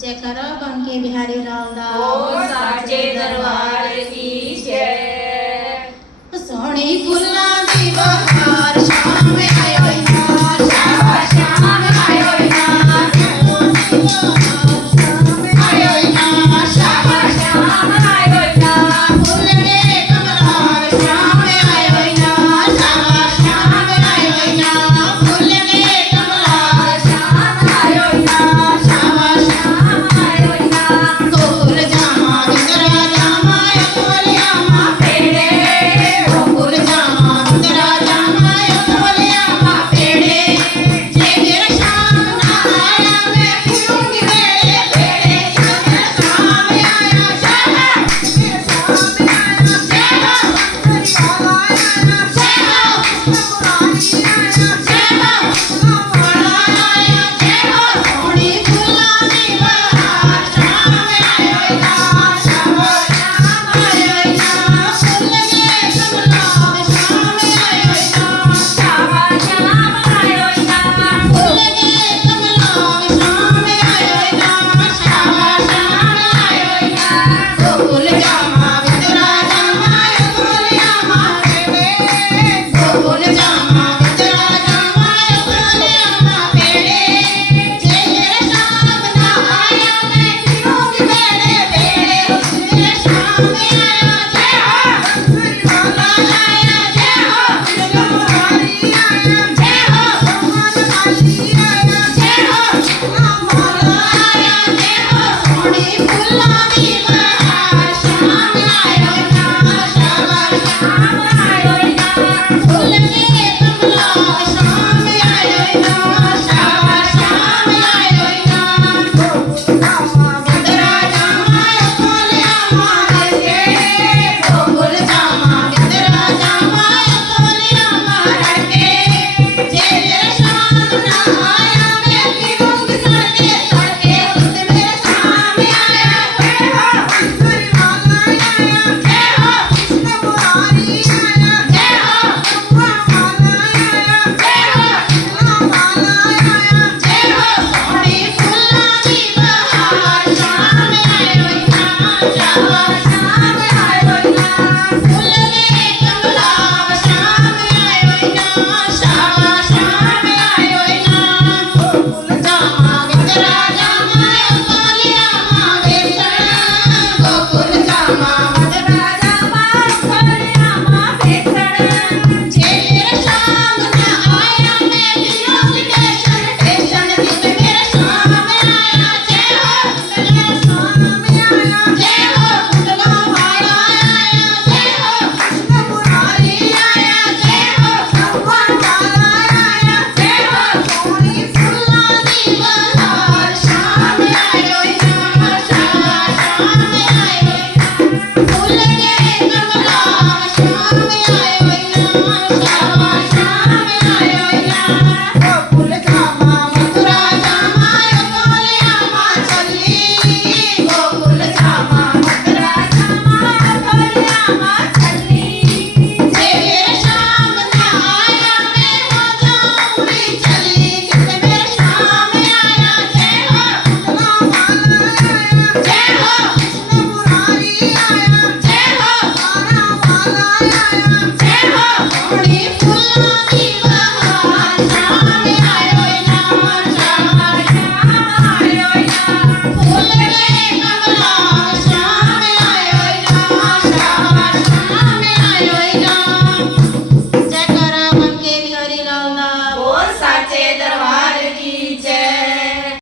जयकारा बंके बिहारी लाल दा ओ साचे दरबार की जय। सोहनी फुल्लां दी बहार शाम आयो ना शाबाश शाम आयो ना आयो ना शाबाश शाम आयो ना फुल के कमलार शाम आयो ना शाबाश शाम आयो ना फुल के कमलार शाम आयो ना शाबाश शाम आयो ना गोकुल जामा इंद्रा जामा कोलिया मा पेड़े गोकुल जामा इंद्रा जामा कोलिया मा पेड़े जे मेरा शाम ना आया मैं फिरूंगी मेरे पेड़े शाम आया शाम मेरा शाम आया जय हो आया जय हो पुरानी आया जय हो आया जय हो सोहनी फुल्लां दी बहार शाम आयो ना शाबाश शाम आयो ना फुल के कमलार शाम आयो ना शाबाश शाम आयो ना फुल के कमलार शाम आयो ना शाबाश शाम आयो ना गोकुल जामा विंदरा जामा कोलिया मा पेड़े गोकुल जामा विंदरा जामा कोलिया मा पेड़े जे मेरा शाम ना आया मैं फिरूंगी मेरे पेड़े मेरा शाम आया जय हो वाला आया जय हो पुरानी आया जय हो माली आया जय हो वाला आया जय हो सोहनी फुल्लां दी बहार शाम आयो ना शाबाश शाम आयो ना फुल के कमलार शाम आयो ना शाबाश शाम आयो ना गोकुल जामा विंदरा जामा कोलिया मा रे गोकुल जामा विंदरा जामा कोलिया मा रे जे मेरा शाम ना आया मैं फिरूंगी सड़के सड़के उस मेरा शाम आया जय हो वाला आया जय हो कृष्ण मुरारी आया जय हो वाला आया जय हो वाला आया जय हो सोहनी फुल्लां दी बहार शाम आयो ना शाबाश शाम आयो ना फुल के कमलार शाम आयो ना शाबाश शाम आयो ना गोकुल जामा विंदरा जामा कोलिया मा बेसण गोकुल जामा विंदरा जामा कोलिया मा बेसण जे मेरा शाम ना आया मैं फिरूंगी टेशन टेशन जिस मेरा शाम आया जय हो मेरा शाम आया जय हो कुंडला वाला आया जय हो कृष्ण मुरारी आया जय हो भगवान वाला आया जय हो सोहनी फुल्लां दी बहार शाम आयो ना शाबाश शाम आयो ना फुल के कमलार शाम आयो ना शाबाश शाम आयो ना गोकुल जामा मथुरा जामा कोलिया मा चली गोकुल जामा मथुरा जामा कोलिया मा चली जे मेरा शाम ना आया मैं हो जाऊंगी चली जिस मेरा शाम आया जय हो कुंडला वाला आया जय हो कृष्ण मुरारी आया जय हो वाला आया जय हो सोहनी फुल्लां दी बहार शाम आयो ना शाबाश शाम आयो ना फुल के कमलार शाम आयो ना शाबाश शाम आयो ना जयकारा बंके बिहारी लाल दा ओ साचे दरबार